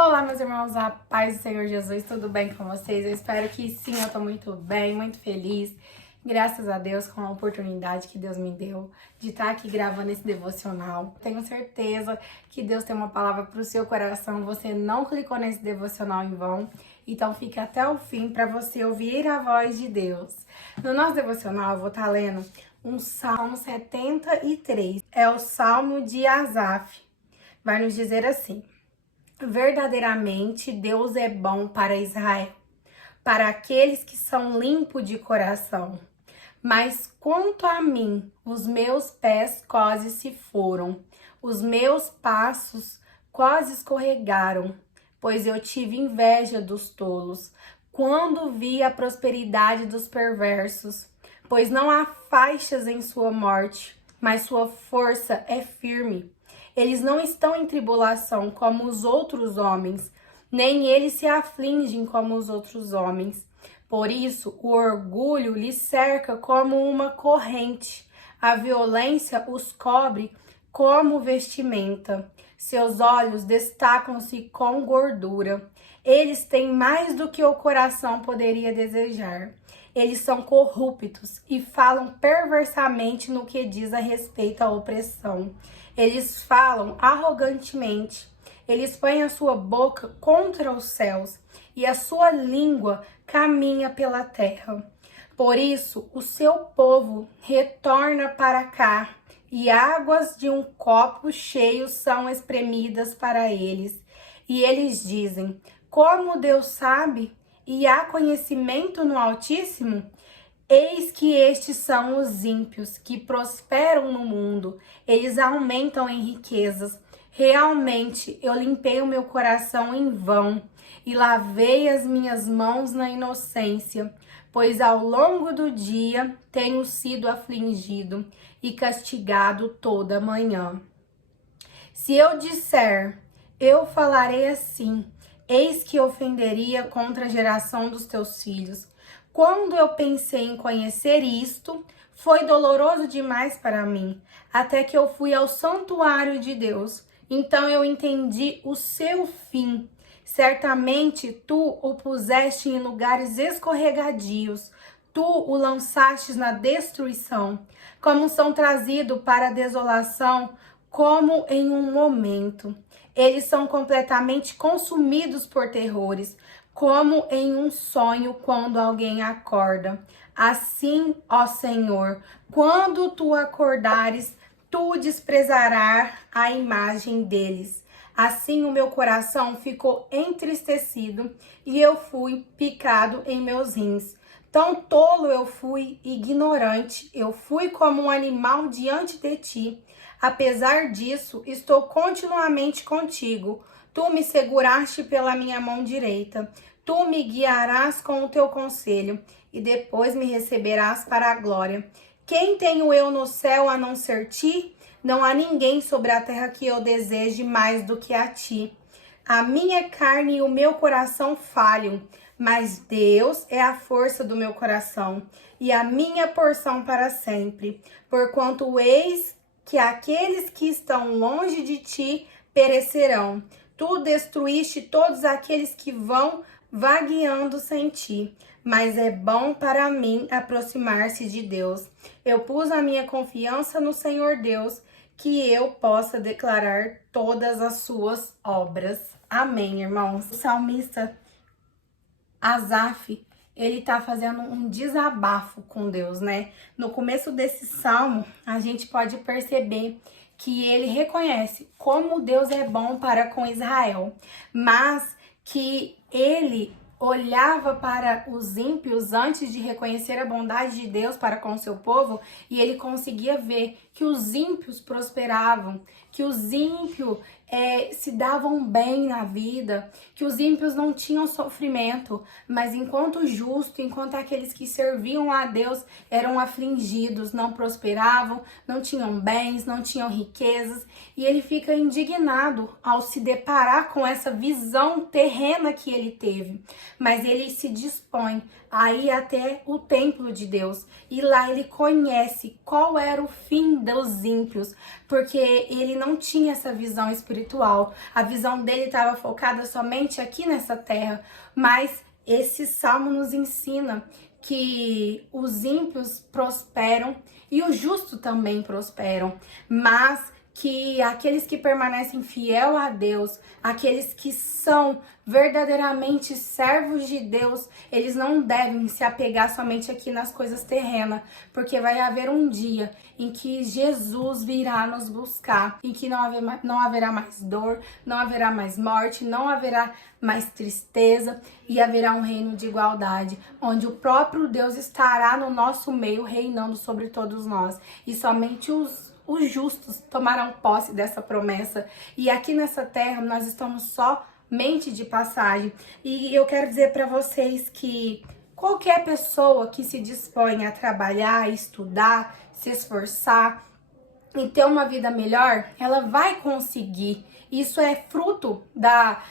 Olá, meus irmãos, a paz do Senhor Jesus, tudo bem com vocês? Eu espero que sim, eu tô muito bem, muito feliz. Graças a Deus com a oportunidade que Deus me deu de estar aqui gravando esse devocional. Tenho certeza que Deus tem uma palavra para o seu coração. Você não clicou nesse devocional em vão, então fique até o fim para você ouvir a voz de Deus. No nosso devocional, eu vou estar lendo um Salmo 73. É o Salmo de Asaf. Vai nos dizer assim: verdadeiramente Deus é bom para Israel, para aqueles que são limpos de coração. Mas quanto a mim, os meus pés quase se foram, os meus passos quase escorregaram, pois eu tive inveja dos tolos, quando vi a prosperidade dos perversos. Pois não há faixas em sua morte, mas sua força é firme. Eles não estão em tribulação como os outros homens, nem eles se afligem como os outros homens. Por isso, o orgulho lhes cerca como uma corrente, a violência os cobre como vestimenta. Seus olhos destacam-se com gordura. Eles têm mais do que o coração poderia desejar. Eles são corruptos e falam perversamente no que diz a respeito à opressão. Eles falam arrogantemente. Eles põem a sua boca contra os céus e a sua língua caminha pela terra. Por isso, o seu povo retorna para cá e águas de um copo cheio são espremidas para eles. E eles dizem: como Deus sabe e há conhecimento no Altíssimo? Eis que estes são os ímpios que prosperam no mundo, eles aumentam em riquezas. Realmente eu limpei o meu coração em vão e lavei as minhas mãos na inocência, pois ao longo do dia tenho sido afligido e castigado toda manhã. Se eu disser, eu falarei assim, eis que ofenderia contra a geração dos teus filhos. Quando eu pensei em conhecer isto, foi doloroso demais para mim, até que eu fui ao santuário de Deus. Então eu entendi o seu fim. Certamente tu o puseste em lugares escorregadios, tu o lançastes na destruição, como são trazidos para a desolação, como em um momento. Eles são completamente consumidos por terrores, como em um sonho quando alguém acorda. Assim, ó Senhor, quando tu acordares, tu desprezarás a imagem deles. Assim o meu coração ficou entristecido e eu fui picado em meus rins. Tão tolo eu fui, ignorante, eu fui como um animal diante de ti. Apesar disso, estou continuamente contigo. Tu me seguraste pela minha mão direita. Tu me guiarás com o teu conselho e depois me receberás para a glória. Quem tenho eu no céu a não ser ti? Não há ninguém sobre a terra que eu deseje mais do que a ti. A minha carne e o meu coração falham, mas Deus é a força do meu coração e a minha porção para sempre. Porquanto eis que aqueles que estão longe de ti perecerão. Tu destruíste todos aqueles que vão vagueando sem ti, mas é bom para mim aproximar-se de Deus. Eu pus a minha confiança no Senhor Deus, que eu possa declarar todas as suas obras. Amém, irmãos. O salmista Asaf, ele tá fazendo um desabafo com Deus, né? No começo desse salmo, a gente pode perceber que ele reconhece como Deus é bom para com Israel, mas que ele olhava para os ímpios antes de reconhecer a bondade de Deus para com o seu povo, e ele conseguia ver que os ímpios prosperavam, que os ímpios se davam bem na vida, que os ímpios não tinham sofrimento, mas enquanto o justo, enquanto aqueles que serviam a Deus eram afligidos, não prosperavam, não tinham bens, não tinham riquezas, e ele fica indignado ao se deparar com essa visão terrena que ele teve, mas ele se dispõe a ir até o templo de Deus. E lá ele conhece qual era o fim dos ímpios, porque ele não tinha essa visão espiritual. A visão dele estava focada somente aqui nessa terra. Mas esse salmo nos ensina que os ímpios prosperam e os justos também prosperam, mas que aqueles que permanecem fiel a Deus, aqueles que são verdadeiramente servos de Deus, eles não devem se apegar somente aqui nas coisas terrenas, porque vai haver um dia em que Jesus virá nos buscar, em que não haverá mais dor, não haverá mais morte, não haverá mais tristeza e haverá um reino de igualdade, onde o próprio Deus estará no nosso meio, reinando sobre todos nós. E somente os justos tomarão posse dessa promessa. E aqui nessa terra nós estamos somente de passagem. E eu quero dizer para vocês que qualquer pessoa que se dispõe a trabalhar, estudar, se esforçar e ter uma vida melhor, ela vai conseguir. Isso é fruto da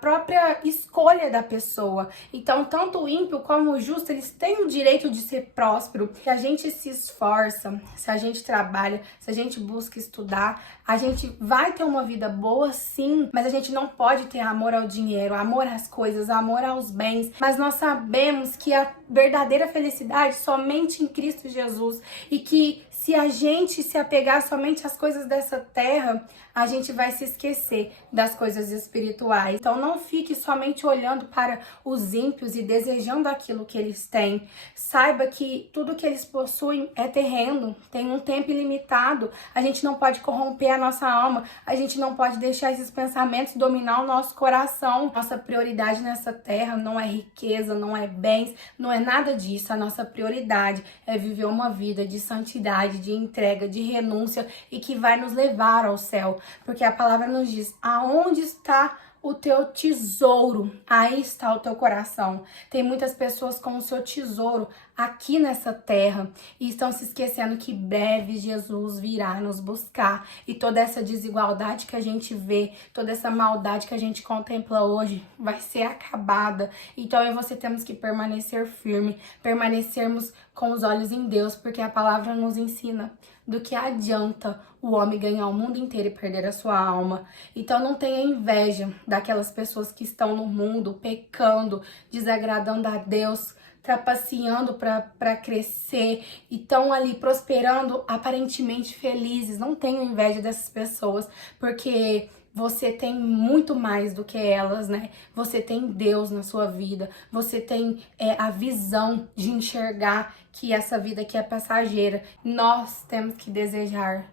própria escolha da pessoa. Então, tanto o ímpio como o justo, eles têm o direito de ser próspero. Se a gente se esforça, se a gente trabalha, se a gente busca estudar, a gente vai ter uma vida boa, sim, mas a gente não pode ter amor ao dinheiro, amor às coisas, amor aos bens. Mas nós sabemos que a verdadeira felicidade somente em Cristo Jesus, e que se a gente se apegar somente às coisas dessa terra, a gente vai se esquecer das coisas espirituais. Então não fique somente olhando para os ímpios e desejando aquilo que eles têm. Saiba que tudo que eles possuem é terreno, tem um tempo ilimitado. A gente não pode corromper a nossa alma, a gente não pode deixar esses pensamentos dominar o nosso coração. Nossa prioridade nessa terra não é riqueza, não é bens, não é nada disso. A nossa prioridade é viver uma vida de santidade, de entrega, de renúncia, e que vai nos levar ao céu. Porque a palavra nos diz: aonde está o teu tesouro, aí está o teu coração. Tem muitas pessoas com o seu tesouro aqui nessa terra e estão se esquecendo que breve Jesus virá nos buscar. E toda essa desigualdade que a gente vê, toda essa maldade que a gente contempla hoje vai ser acabada. Então eu e você temos que permanecer firme, permanecermos com os olhos em Deus, porque a palavra nos ensina do que adianta o homem ganhar o mundo inteiro e perder a sua alma. Então não tenha inveja daquelas pessoas que estão no mundo pecando, desagradando a Deus, trapaceando para crescer e estão ali prosperando aparentemente felizes. Não tenha inveja dessas pessoas, porque você tem muito mais do que elas, né? Você tem Deus na sua vida, você tem a visão de enxergar que essa vida aqui é passageira. Nós temos que desejar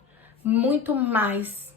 muito mais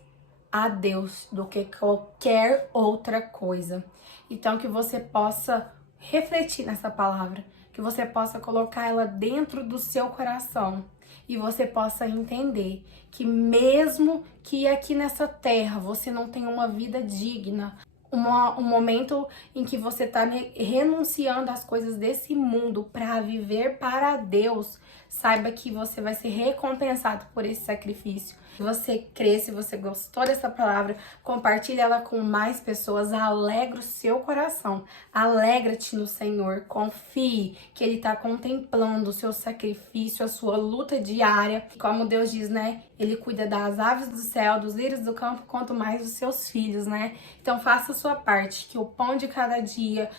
a Deus do que qualquer outra coisa. Então que você possa refletir nessa palavra, que você possa colocar ela dentro do seu coração e você possa entender que mesmo que aqui nessa terra você não tenha uma vida digna, um momento em que você está renunciando às coisas desse mundo para viver para Deus, saiba que você vai ser recompensado por esse sacrifício. Se você crê, se você gostou dessa palavra, compartilhe ela com mais pessoas, alegra o seu coração, alegra-te no Senhor, confie que Ele está contemplando o seu sacrifício, a sua luta diária. Como Deus diz, né? Ele cuida das aves do céu, dos lírios do campo, quanto mais dos seus filhos, né? Então faça a sua parte, que o pão de cada dia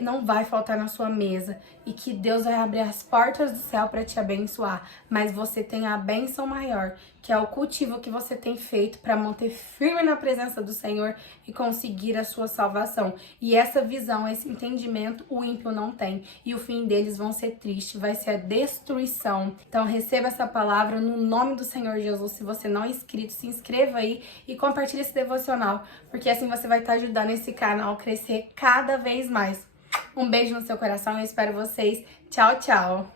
não vai faltar na sua mesa e que Deus vai abrir as portas do céu para te abençoar. Mas você tem a bênção maior, que é o cultivo que você tem feito para manter firme na presença do Senhor e conseguir a sua salvação. E essa visão, esse entendimento, o ímpio não tem. E o fim deles vão ser triste, vai ser a destruição. Então receba essa palavra no nome do Senhor Jesus. Se você não é inscrito, se inscreva aí e compartilhe esse devocional, porque assim você vai estar ajudando esse canal a crescer cada vez mais. Um beijo no seu coração e eu espero vocês. Tchau, tchau!